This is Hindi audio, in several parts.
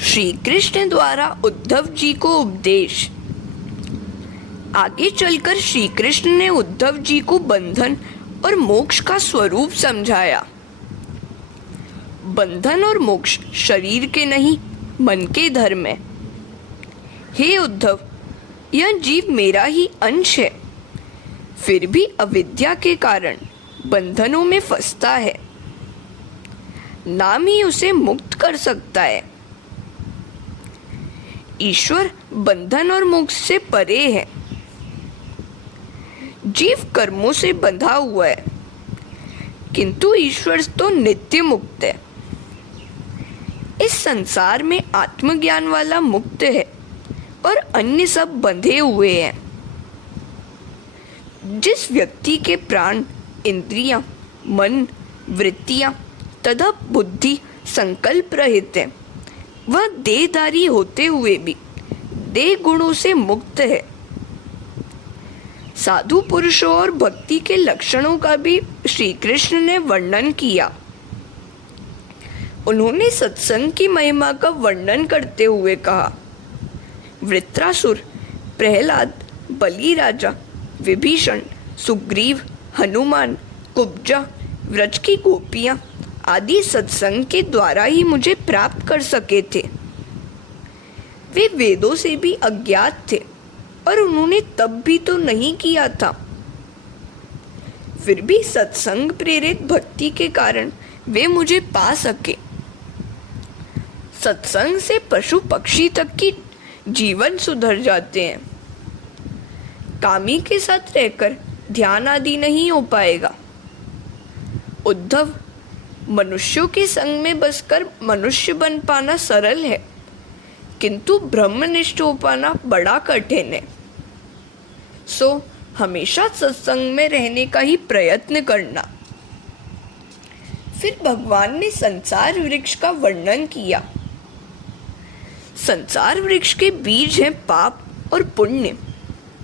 श्री कृष्ण द्वारा उद्धव जी को उपदेश। आगे चलकर श्री कृष्ण ने उद्धव जी को बंधन और मोक्ष का स्वरूप समझाया। बंधन और मोक्ष शरीर के नहीं, मन के धर्म है। हे उद्धव, यह जीव मेरा ही अंश है, फिर भी अविद्या के कारण बंधनों में फंसता है। नाम ही उसे मुक्त कर सकता है। ईश्वर बंधन और मोक्ष से परे है। जीव कर्मों से बंधा हुआ है, किंतु ईश्वर तो नित्य मुक्त है। इस संसार में आत्मज्ञान वाला मुक्त है और अन्य सब बंधे हुए हैं। जिस व्यक्ति के प्राण, इंद्रियां, मन, वृत्तियां तथा बुद्धि संकल्प रहित है, वह देहधारी होते हुए भी देह गुणों से मुक्त है। साधु पुरुषों और भक्ति के लक्षणों का भी श्री कृष्ण ने वर्णन किया। उन्होंने सत्संग की महिमा का वर्णन करते हुए कहा, वृत्रासुर, प्रहलाद, बलि राजा, विभीषण, सुग्रीव, हनुमान, कुब्जा, व्रज की गोपियां आदि सत्संग के द्वारा ही मुझे प्राप्त कर सके थे। वे वेदों से भी अज्ञात थे और उन्होंने तब भी तो नहीं किया था। फिर भी सत्संग प्रेरित भक्ति के कारण वे मुझे पा सके। सत्संग से पशु पक्षी तक की जीवन सुधर जाते हैं। कामी के साथ रहकर ध्यान आदि नहीं हो पाएगा। उद्धव, मनुष्यों के संग में बसकर मनुष्य बन पाना सरल है, किंतु ब्रह्मनिष्ठ हो पाना बड़ा कठिन है। सो हमेशा सत्संग में रहने का ही प्रयत्न करना। फिर भगवान ने संसार वृक्ष का वर्णन किया। संसार वृक्ष के बीज हैं पाप और पुण्य,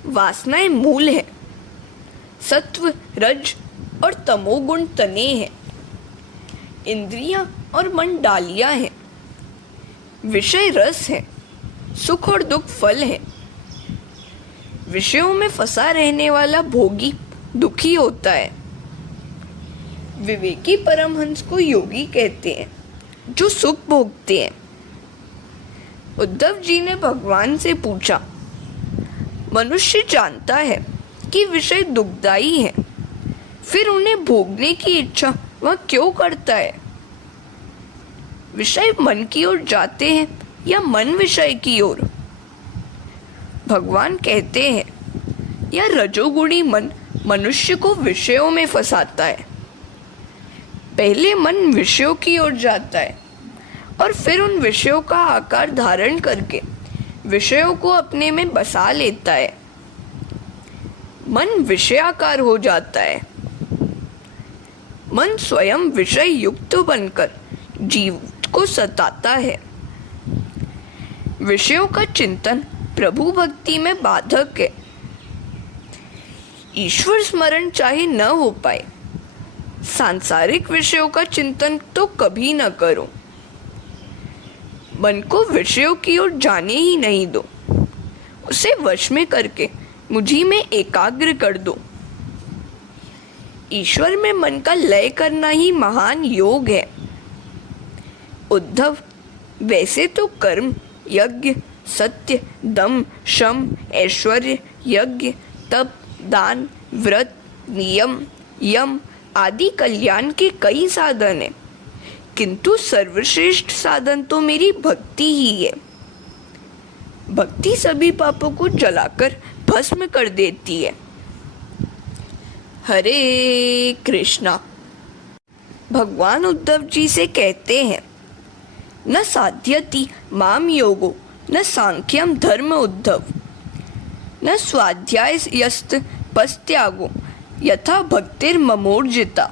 वासनाएं मूल है, सत्व, रज और तमोगुण तने हैं, इंद्रियां और मन डालियां हैं, विषय रस है, सुख और दुख फल है। विषयों में फंसा रहने वाला भोगी दुखी होता है। विवेकी परमहंस को योगी कहते हैं, जो सुख भोगते हैं। उद्धव जी ने भगवान से पूछा, मनुष्य जानता है कि विषय दुखदायी है, फिर उन्हें भोगने की इच्छा वह क्यों करता है? विषय मन की ओर जाते हैं या मन विषय की ओर? भगवान कहते हैं, यह रजोगुणी मन मनुष्य को विषयों में फंसाता है। पहले मन विषयों की ओर जाता है और फिर उन विषयों का आकार धारण करके विषयों को अपने में बसा लेता है। मन विषयाकार हो जाता है। मन स्वयं विषय युक्त बनकर जीव को सताता है। विषयों का चिंतन प्रभु भक्ति में बाधक है। ईश्वर स्मरण चाहे न हो पाए, सांसारिक विषयों का चिंतन तो कभी न करो। मन को विषयों की ओर जाने ही नहीं दो। उसे वश में करके मुझी में एकाग्र कर दो। ईश्वर में मन का लय करना ही महान योग है। उद्धव, वैसे तो कर्म, यज्ञ, सत्य, दम, शम, ऐश्वर्य, यज्ञ, तप, दान, व्रत, नियम, यम आदि कल्याण के कई साधन हैं, किंतु सर्वश्रेष्ठ साधन तो मेरी भक्ति ही है। भक्ति सभी पापों को जलाकर भस्म कर देती है। हरे कृष्णा। भगवान उद्धव जी से कहते हैं, न साध्यति माम योगो न सांख्यम धर्म उद्धव, न स्वाध्यायस्त पस्त्यागो यथा भक्तिर ममोर्जिता।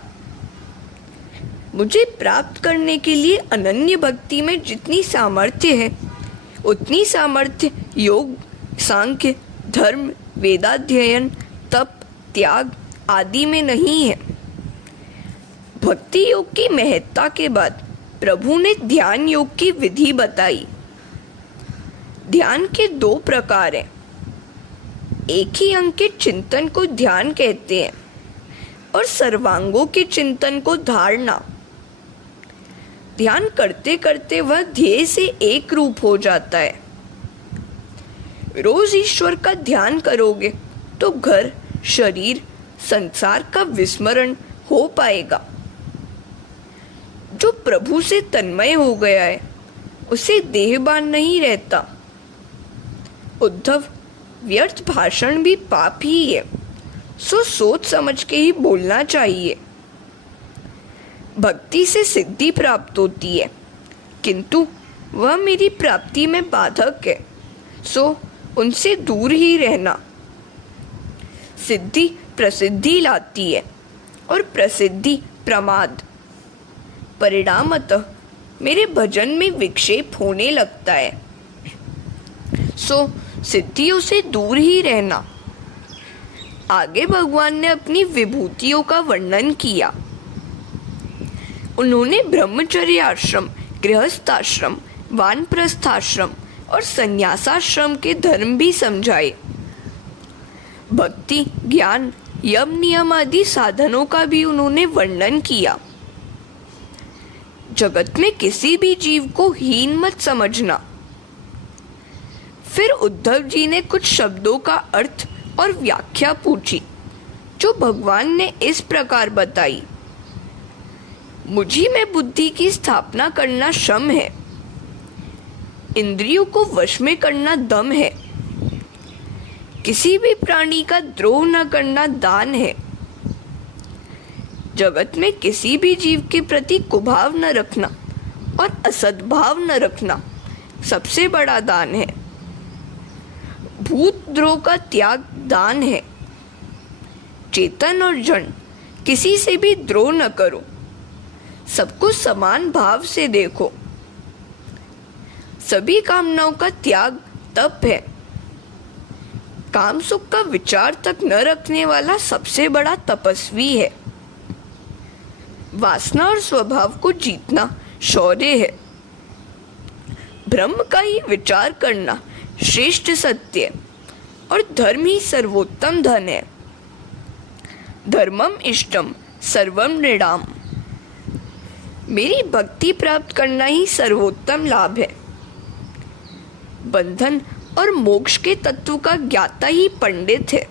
मुझे प्राप्त करने के लिए अनन्य भक्ति में जितनी सामर्थ्य है, उतनी सामर्थ्य योग, सांख्य, धर्म, वेदाध्ययन, तप, त्याग आदि में नहीं है। भक्ति योग की महत्ता के बाद प्रभु ने ध्यान योग की विधि बताई। ध्यान के दो प्रकार हैं। एक ही अंग के चिंतन को ध्यान कहते हैं और सर्वांगों के चिंतन को धारणा। ध्यान करते करते वह ध्येय से एक रूप हो जाता है। रोज ईश्वर का ध्यान करोगे तो घर, शरीर, संसार का विस्मरण हो पाएगा। जो प्रभु से तन्मय हो गया है उसे देहबान नहीं रहता। उद्धव, व्यर्थ भाषण भी पाप ही है, सो सोच समझ के ही बोलना चाहिए। भक्ति से सिद्धि प्राप्त होती है, किंतु वह मेरी प्राप्ति में बाधक है, सो उनसे दूर ही रहना। सिद्धि प्रसिद्धि लाती है और प्रसिद्धि प्रमाद। परिणामतः मेरे भजन में विक्षेप होने लगता है, सो सिद्धियों से दूर ही रहना। आगे भगवान ने अपनी विभूतियों का वर्णन किया। उन्होंने ब्रह्मचर्य आश्रम, गृहस्थाश्रम, वानप्रस्थाश्रम और संन्यासाश्रम के धर्म भी समझाए। भक्ति, ज्ञान, यम, नियम आदि साधनों का भी उन्होंने वर्णन किया। जगत में किसी भी जीव को हीन मत समझना। फिर उद्धव जी ने कुछ शब्दों का अर्थ और व्याख्या पूछी, जो भगवान ने इस प्रकार बताई। मुझी में बुद्धि की स्थापना करना श्रम है, इंद्रियों को वश में करना दम है, किसी भी प्राणी का द्रोह न करना दान है, जगत में किसी भी जीव के प्रति कुभाव न रखना और असद्भाव न रखना सबसे बड़ा दान है। भूत द्रोह का त्याग दान है। चेतन और जड़ किसी से भी द्रोह न करो, सबको समान भाव से देखो। सभी कामनाओं का त्याग तप है। काम सुख का विचार तक न रखने वाला सबसे बड़ा तपस्वी है। वासना और स्वभाव को जीतना शौर्य है। ब्रह्म का ही विचार करना श्रेष्ठ सत्य और धर्म ही सर्वोत्तम धन है। धर्मम इष्टम सर्वम नृणाम। मेरी भक्ति प्राप्त करना ही सर्वोत्तम लाभ है। बंधन और मोक्ष के तत्व का ज्ञाता ही पंडित है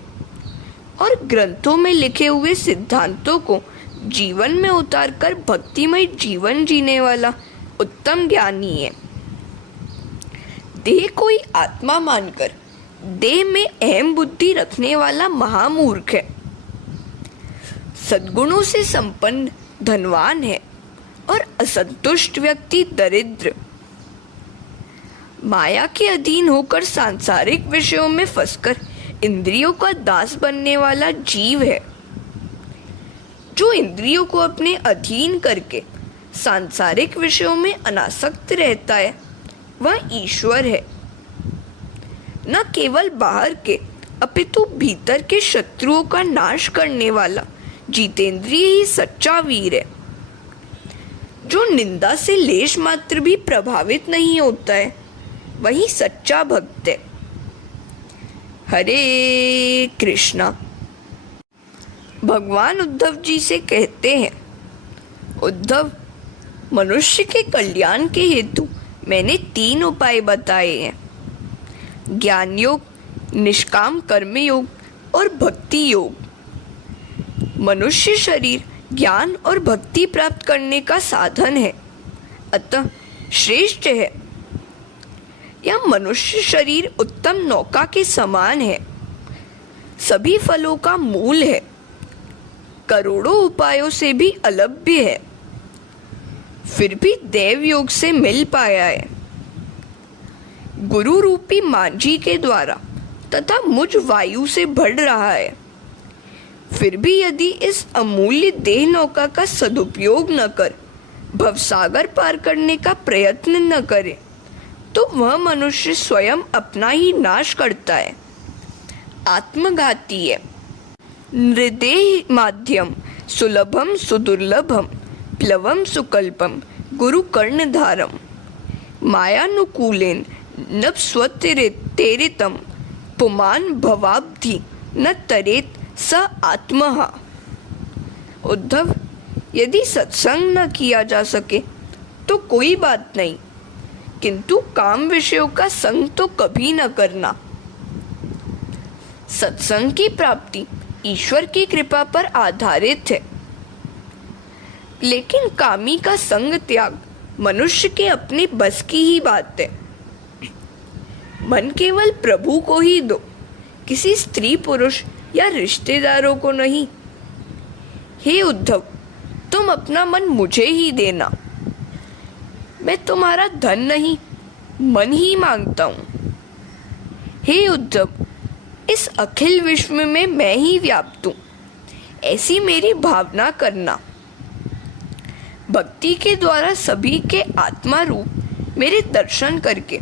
और ग्रंथों में लिखे हुए सिद्धांतों को जीवन में उतारकर भक्तिमय जीवन जीने वाला उत्तम ज्ञानी है। देह को ही आत्मा मानकर देह में अहम बुद्धि रखने वाला महामूर्ख है। सद्गुणों से संपन्न धनवान है और असंतुष्ट व्यक्ति दरिद्र। माया के अधीन होकर सांसारिक विषयों में फंसकर इंद्रियों का दास बनने वाला जीव है। जो इंद्रियों को अपने अधीन करके सांसारिक विषयों में अनासक्त रहता है वह ईश्वर है। न केवल बाहर के अपितु भीतर के शत्रुओं का नाश करने वाला जितेंद्रिय ही सच्चा वीर है। जो निंदा से लेश मात्र भी प्रभावित नहीं होता है वही सच्चा भक्त है। हरे कृष्णा। भगवान उद्धव जी से कहते हैं, उद्धव, मनुष्य के कल्याण के हेतु मैंने 3 उपाय बताए हैं, ज्ञान योग, निष्काम कर्म योग और भक्ति योग। मनुष्य शरीर ज्ञान और भक्ति प्राप्त करने का साधन है, अतः श्रेष्ठ है। यह मनुष्य शरीर उत्तम नौका के समान है, सभी फलों का मूल है, करोड़ों उपायों से भी अलभ्य है, फिर भी देव योग से मिल पाया है। गुरु रूपी मांझी के द्वारा तथा मुझ वायु से बढ़ रहा है, फिर भी यदि इस अमूल्य देह नौका का सदुपयोग न कर भवसागर पार करने का प्रयत्न न करे तो वह मनुष्य स्वयं अपना ही नाश करता है, आत्मघाती है। नृदेह माध्यम सुलभम सुदुर्लभम प्लवम सुकल्पम गुरु कर्णधारम मायानुकूलेन नभ स्वतिरेतम पुमान भवाब्धि न तरेत स आत्महा। उद्धव, यदि सत्संग न किया जा सके तो कोई बात नहीं, किंतु काम विषयों का संग तो कभी न करना। सत्संग की प्राप्ति ईश्वर की कृपा पर आधारित है, लेकिन कामी का संग त्याग मनुष्य के अपने बस की ही बात है। मन केवल प्रभु को ही दो, किसी स्त्री पुरुष या रिश्तेदारों को नहीं। हे उद्धव, तुम अपना मन मुझे ही देना। मैं तुम्हारा धन नहीं, मन ही मांगता हूँ। हे उद्धव, इस अखिल विश्व में मैं ही व्याप्त हूँ, ऐसी मेरी भावना करना। भक्ति के द्वारा सभी के आत्मा रूप मेरे दर्शन करके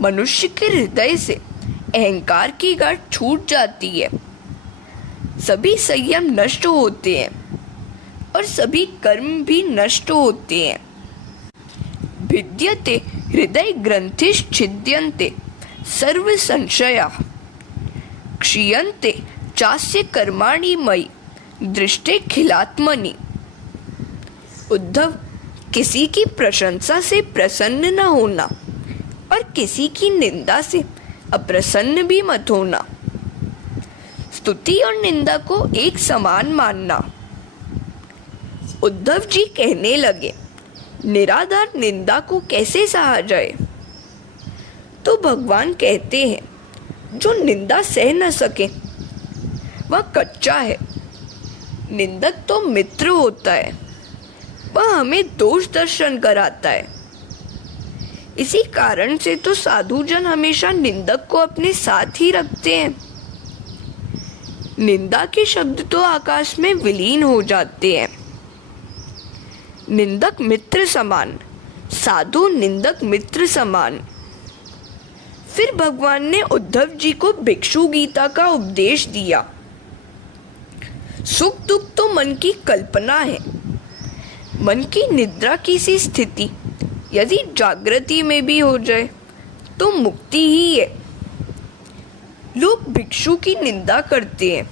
मनुष्य के हृदय से अहंकार की गांठ छूट जाती है। सभी संयम नष्ट होते हैं और सभी कर्म भी नष्ट होते हैं। भिद्यते हृदय ग्रंथिश्छिद्यन्ते सर्व संशयाः क्षीयन्ते चास्य कर्माणि मयि दृष्टे खिलात्मनि। उद्धव, किसी की प्रशंसा से प्रसन्न न होना और किसी की निंदा से अप्रसन्न भी मत होना। स्तुति और निंदा को एक समान मानना। उद्धव जी कहने लगे, निराधार निंदा को कैसे सहा जाए? तो भगवान कहते हैं, जो निंदा सह न सके वह कच्चा है। निंदक तो मित्र होता है, वह हमें दोष दर्शन कराता है। इसी कारण से तो साधुजन हमेशा निंदक को अपने साथ ही रखते हैं। निंदा के शब्द तो आकाश में विलीन हो जाते हैं। निंदक मित्र समान, साधु निंदक मित्र समान। फिर भगवान ने उद्धव जी को भिक्षु गीता का उपदेश दिया। सुख दुख तो मन की कल्पना है। मन की निद्रा की सी स्थिति यदि जागृति में भी हो जाए तो मुक्ति ही है। लोग भिक्षु की निंदा करते हैं,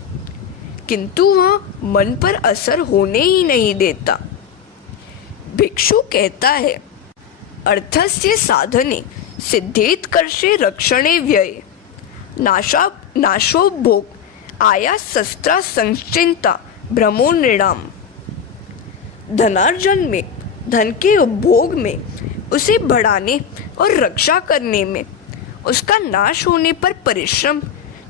किंतु वह मन पर असर होने ही नहीं देता। भिक्षु कहता है, अर्थस्य साधने सिद्धेत्कर्षे रक्षणे व्यये नाशो भोग आया शस्त्रा संचिंता भ्रमो नृणाम। धनार्जन में, धन के उपभोग में, उसे बढ़ाने और रक्षा करने में, उसका नाश होने पर परिश्रम,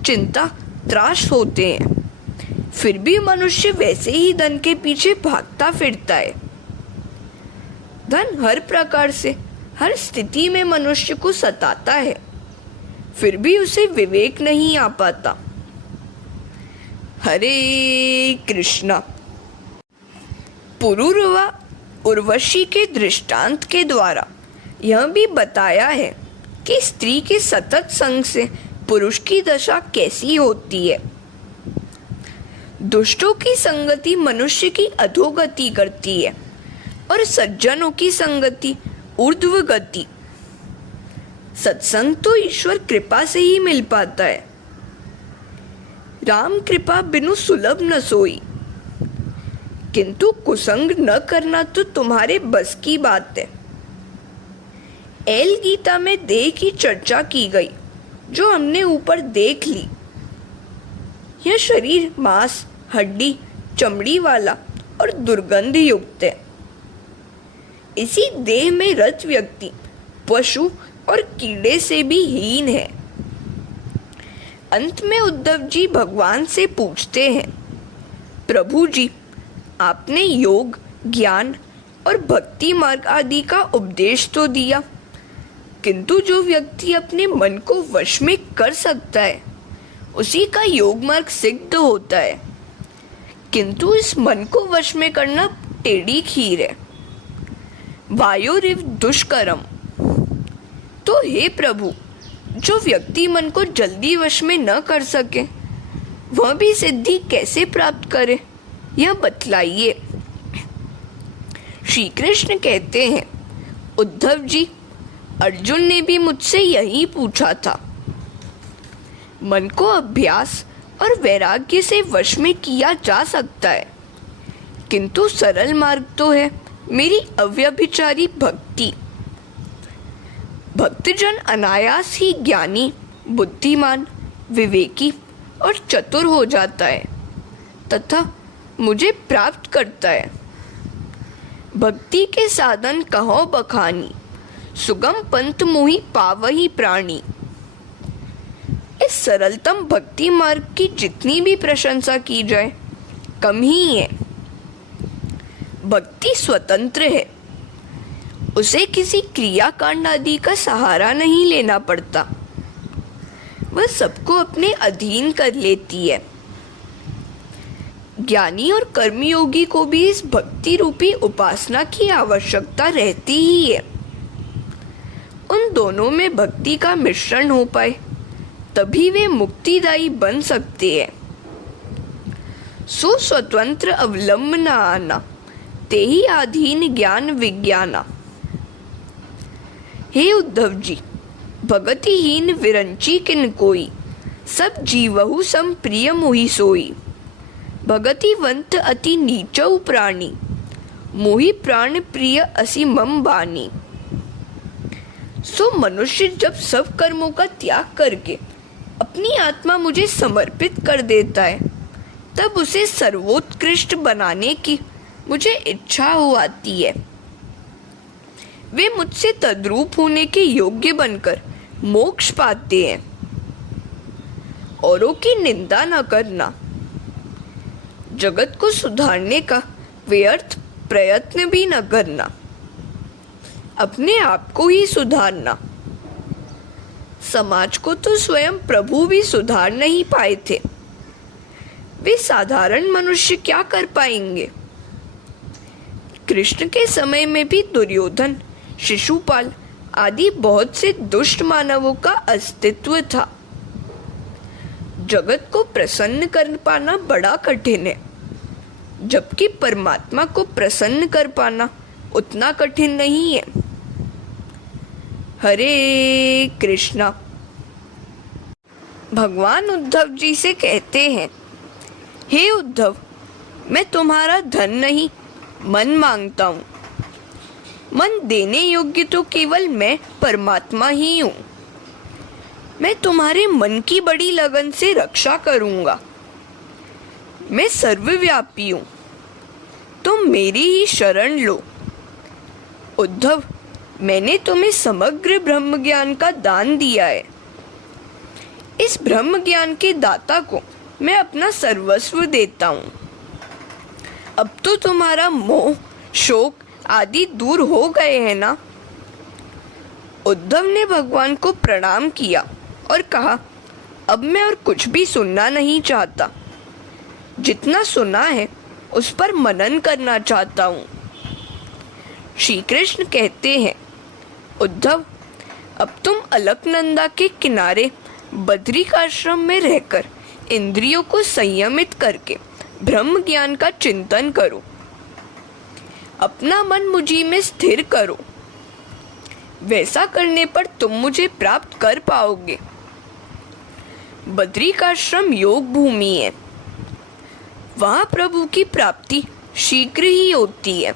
चिंता, त्रास होते हैं। फिर भी मनुष्य वैसे ही धन के पीछे भागता फिरता है। धन हर प्रकार से, हर स्थिति में मनुष्य को सताता है, फिर भी उसे विवेक नहीं आ पाता। हरे कृष्णा। पुरूरवा उर्वशी के दृष्टांत के द्वारा यह भी बताया है कि स्त्री के सतत संग से पुरुष की दशा कैसी होती है। दुष्टों की संगति मनुष्य की अधोगति करती है और सज्जनों की संगति ऊर्ध्व गति। सत्संग तो ईश्वर कृपा से ही मिल पाता है। राम कृपा बिनु सुलभ न सोई। किंतु कुसंग न करना तो तुम्हारे बस की बात है। एल गीता में देह की चर्चा की गई, जो हमने ऊपर देख ली। यह शरीर मांस, हड्डी, चमड़ी वाला और दुर्गंध युक्त है। इसी देह में रत व्यक्ति पशु और कीड़े से भी हीन है। अंत में उद्धव जी भगवान से पूछते हैं, प्रभु जी, आपने योग, ज्ञान और भक्ति मार्ग आदि का उपदेश तो दिया, किंतु जो व्यक्ति अपने मन को वश में कर सकता है उसी का योग मार्ग सिद्ध होता है, किंतु इस मन को वश में करना टेढ़ी खीर है। वायुरिव दुष्करम। तो हे प्रभु, जो व्यक्ति मन को जल्दी वश में न कर सके वह भी सिद्धि कैसे प्राप्त करे, यह बतलाइए। श्री कृष्ण कहते हैं, उद्धव जी, अर्जुन ने भी मुझसे यही पूछा था। मन को अभ्यास और वैराग्य से वश में किया जा सकता है, किंतु सरल मार्ग तो है मेरी अव्यभिचारी भक्ति। भक्तजन अनायास ही ज्ञानी, बुद्धिमान, विवेकी और चतुर हो जाता है तथा मुझे प्राप्त करता है। भक्ति के साधन कहो बखानी, सुगम पंथ मोहि पावहि प्राणी। इस सरलतम भक्ति मार्ग की जितनी भी प्रशंसा की जाए कम ही है। भक्ति स्वतंत्र है, उसे किसी क्रियाकांड आदि का सहारा नहीं लेना पड़ता, वह सबको अपने अधीन कर लेती है। ज्ञानी और कर्मयोगी को भी इस भक्ति रूपी उपासना की आवश्यकता रहती ही है। उन दोनों में भक्ति का मिश्रण हो पाए तभी वे मुक्तिदायी बन सकते हैं। सो स्वतंत्र अवलंबना आना, ते ही आधीन ज्ञान विज्ञाना। हे उद्धव जी, भगति हीन विरंची किन कोई, सब जीवहु सम प्रिय मोहि सोई। भगतिवंत अति नीचौ प्राणी, मोहि प्राण प्रिय असी मम बानी। सो मनुष्य जब सब कर्मों का त्याग करके अपनी आत्मा मुझे समर्पित कर देता है, तब उसे सर्वोत्कृष्ट बनाने की मुझे इच्छा हो आती है। वे मुझसे तद्रूप होने के योग्य बनकर मोक्ष पाते हैं। औरों की निंदा न करना, जगत को सुधारने का व्यर्थ प्रयत्न भी न करना, अपने आप को ही सुधारना। समाज को तो स्वयं प्रभु भी सुधार नहीं पाए थे, वे साधारण मनुष्य क्या कर पाएंगे। कृष्ण के समय में भी दुर्योधन, शिशुपाल आदि बहुत से दुष्ट मानवों का अस्तित्व था। जगत को प्रसन्न कर पाना बड़ा कठिन है, जबकि परमात्मा को प्रसन्न कर पाना उतना कठिन नहीं है। हरे कृष्णा। भगवान उद्धव जी से कहते हैं, हे उद्धव, मैं तुम्हारा धन नहीं मन मांगता हूँ। मन देने योग्य तो केवल मैं परमात्मा ही हूँ। मैं तुम्हारे मन की बड़ी लगन से रक्षा करूँगा। मैं सर्वव्यापी हूँ, तुम मेरी ही शरण लो। उद्धव, मैंने तुम्हें समग्र ब्रह्म ज्ञान का दान दिया है। इस ब्रह्म ज्ञान के दाता को मैं अपना सर्वस्व देता हूँ। अब तो तुम्हारा मोह, शोक आदि दूर हो गए हैं ना। उद्धव ने भगवान को प्रणाम किया और कहा, अब मैं और कुछ भी सुनना नहीं चाहता। जितना सुना है उस पर मनन करना चाहता हूँ। श्री कृष्ण कहते हैं, उद्धव, अब तुम अलकनंदा के किनारे बद्रिकाश्रम में रहकर इंद्रियों को संयमित करके ब्रह्म ज्ञान का चिंतन करो। अपना मन मुझी में स्थिर करो। वैसा करने पर तुम मुझे प्राप्त कर पाओगे। बद्रिकाश्रम योग भूमि है, वहाँ प्रभु की प्राप्ति शीघ्र ही होती है।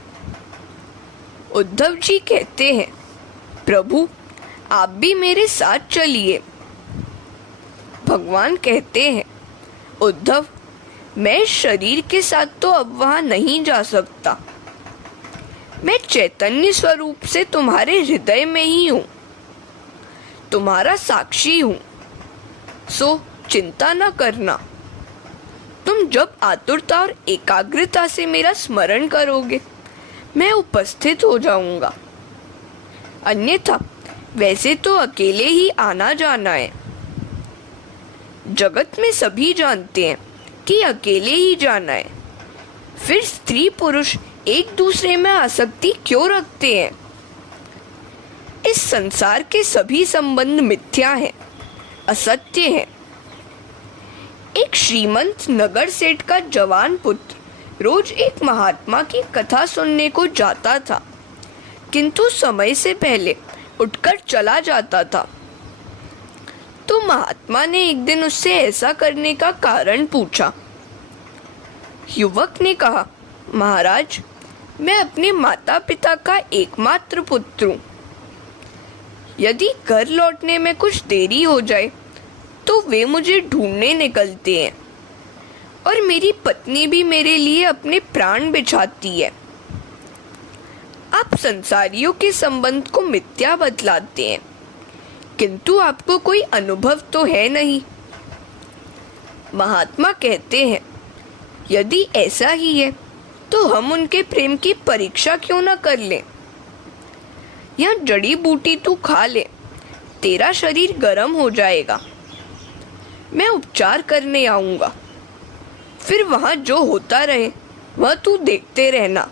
उद्धव जी कहते हैं, प्रभु आप भी मेरे साथ चलिए। भगवान कहते हैं, उद्धव, मैं शरीर के साथ तो अब वहाँ नहीं जा सकता। मैं चैतन्य स्वरूप से तुम्हारे हृदय में ही हूँ, तुम्हारा साक्षी हूँ। सो चिंता न करना। तुम जब आतुरता और एकाग्रता से मेरा स्मरण करोगे, मैं उपस्थित हो जाऊंगा। अन्यथा वैसे तो अकेले ही आना जाना है। जगत में सभी जानते हैं कि अकेले ही जाना है, फिर स्त्री पुरुष एक दूसरे में आसक्ति क्यों रखते हैं। इस संसार के सभी संबंध मिथ्या हैं, असत्य हैं। एक श्रीमंत नगर सेठ का जवान पुत्र रोज एक महात्मा की कथा सुनने को जाता था, किंतु समय से पहले उठकर चला जाता था। तो महात्मा ने एक दिन उससे ऐसा करने का कारण पूछा। युवक ने कहा, महाराज, मैं अपने माता पिता का एकमात्र पुत्र हूँ। यदि घर लौटने में कुछ देरी हो जाए तो वे मुझे ढूंढने निकलते हैं और मेरी पत्नी भी मेरे लिए अपने प्राण बिछाती है। आप संसारियों के संबंध को मिथ्या बतलाते हैं, किंतु आपको कोई अनुभव तो है नहीं। महात्मा कहते हैं, यदि ऐसा ही है तो हम उनके प्रेम की परीक्षा क्यों न कर लें। यह जड़ी बूटी तू खा ले, तेरा शरीर गर्म हो जाएगा। मैं उपचार करने आऊंगा, फिर वहां जो होता रहे वह तू देखते रहना।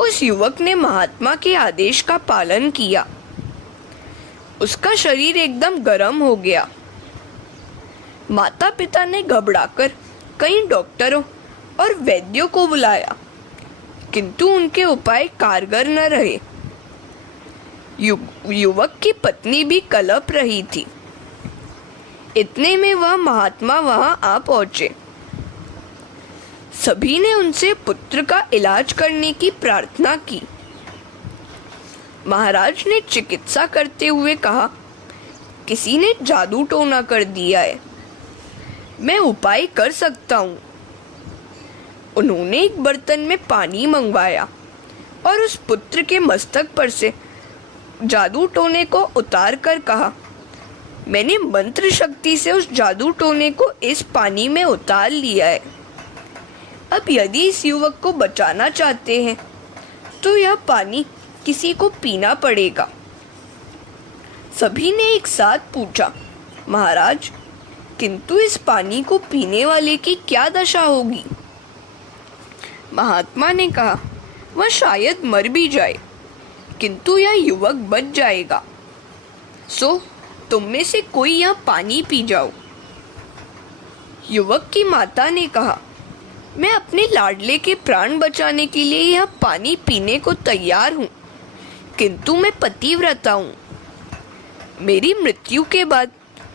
उस युवक ने महात्मा के आदेश का पालन किया। उसका शरीर एकदम गर्म हो गया। माता पिता ने घबराकर कई डॉक्टरों और वैद्यों को बुलाया, किंतु उनके उपाय कारगर न रहे। युवक की पत्नी भी कलप रही थी। इतने में वह महात्मा वहां आ पहुंचे। सभी ने उनसे पुत्र का इलाज करने की प्रार्थना की। महाराज ने चिकित्सा करते हुए कहा, किसी ने जादू टोना कर दिया है, मैं उपाय कर सकता हूँ। उन्होंने एक बर्तन में पानी मंगवाया और उस पुत्र के मस्तक पर से जादू टोने को उतार कर कहा, मैंने मंत्र शक्ति से उस जादू टोने को इस पानी में उतार लिया है। अब यदि इस युवक को बचाना चाहते हैं तो यह पानी किसी को पीना पड़ेगा। सभी ने एक साथ पूछा, महाराज, किंतु इस पानी को पीने वाले की क्या दशा होगी। महात्मा ने कहा, वह शायद मर भी जाए, किंतु यह युवक बच जाएगा। सो तुम में से कोई यह पानी पी जाओ। युवक की माता ने कहा, मैं अपने लाडले के प्राण बचाने के लिए यह पानी पीने को तैयार हूँ, किंतु मैं पतिव्रता हूँ। मेरी मृत्यु के बाद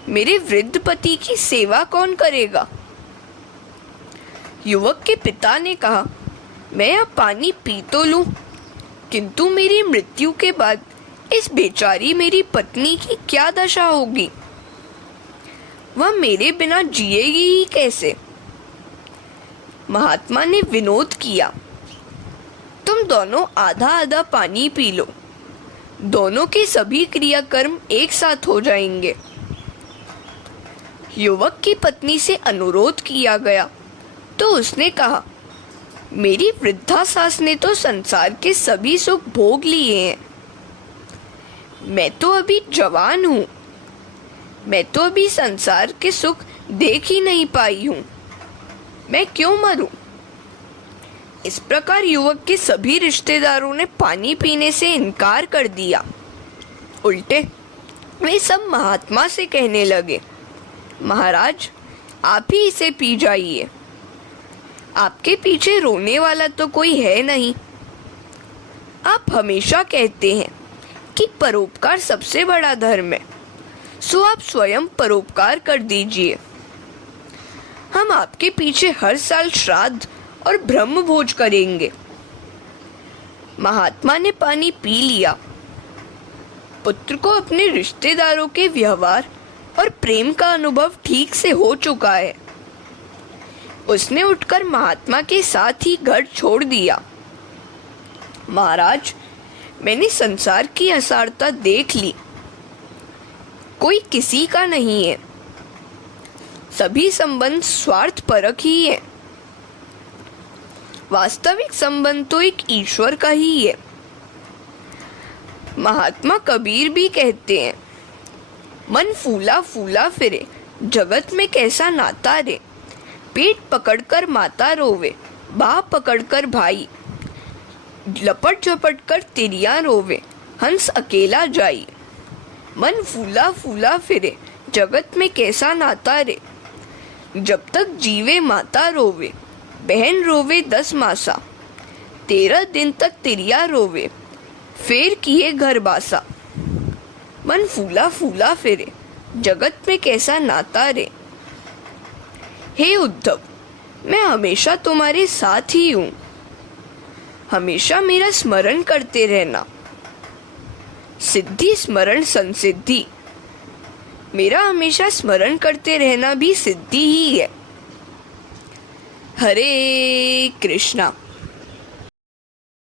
मेरे वृद्ध पति की सेवा कौन करेगा। युवक के पिता ने कहा, मैं यह पानी पी तो लूं, किंतु मेरी मृत्यु के बाद इस बेचारी मेरी पत्नी की क्या दशा होगी। वह मेरे बिना जिएगी ही कैसे। महात्मा ने विनोद किया, तुम दोनों आधा आधा पानी पी लो, दोनों के सभी क्रियाकर्म एक साथ हो जाएंगे। युवक की पत्नी से अनुरोध किया गया तो उसने कहा, मेरी वृद्धा सास ने तो संसार के सभी सुख भोग लिए हैं। मैं तो अभी जवान हूँ, मैं तो अभी संसार के सुख देख ही नहीं पाई हूँ, मैं क्यों मरूं। इस प्रकार युवक के सभी रिश्तेदारों ने पानी पीने से इनकार कर दिया। उल्टे वे सब महात्मा से कहने लगे, महाराज, आप ही इसे पी जाइए, आपके पीछे रोने वाला तो कोई है नहीं। आप हमेशा कहते हैं कि परोपकार सबसे बड़ा धर्म है, सो आप स्वयं परोपकार कर दीजिए। हम आपके पीछे हर साल श्राद्ध और ब्रह्म भोज करेंगे। महात्मा ने पानी पी लिया। पुत्र को अपने रिश्तेदारों के व्यवहार और प्रेम का अनुभव ठीक से हो चुका है। उसने उठकर महात्मा के साथ ही घर छोड़ दिया। महाराज, मैंने संसार की असारता देख ली, कोई किसी का नहीं है, सभी संबंध स्वार्थपरक ही है। वास्तविक संबंध तो एक ईश्वर का ही है। महात्मा कबीर भी कहते हैं, मन फूला फूला फिरे, जगत में कैसा नाता रे। पेट पकड़कर माता रोवे, बाह पकड़कर भाई, लपट झपट कर तिरिया रोवे, हंस अकेला जाई। मन फूला फूला फिरे, जगत में कैसा नाता रे। जब तक जीवे माता रोवे, बहन रोवे 10 मासा, 13 दिन तक तिरिया रोवे, फिर किए घर बासा, मन फूला फूला फिरे, जगत में कैसा नाता रे। हे उद्धव, मैं हमेशा तुम्हारे साथ ही हूँ, हमेशा मेरा स्मरण करते रहना। सिद्धि स्मरण संसिद्धि, मेरा हमेशा स्मरण करते रहना भी सिद्धि ही है। हरे कृष्णा।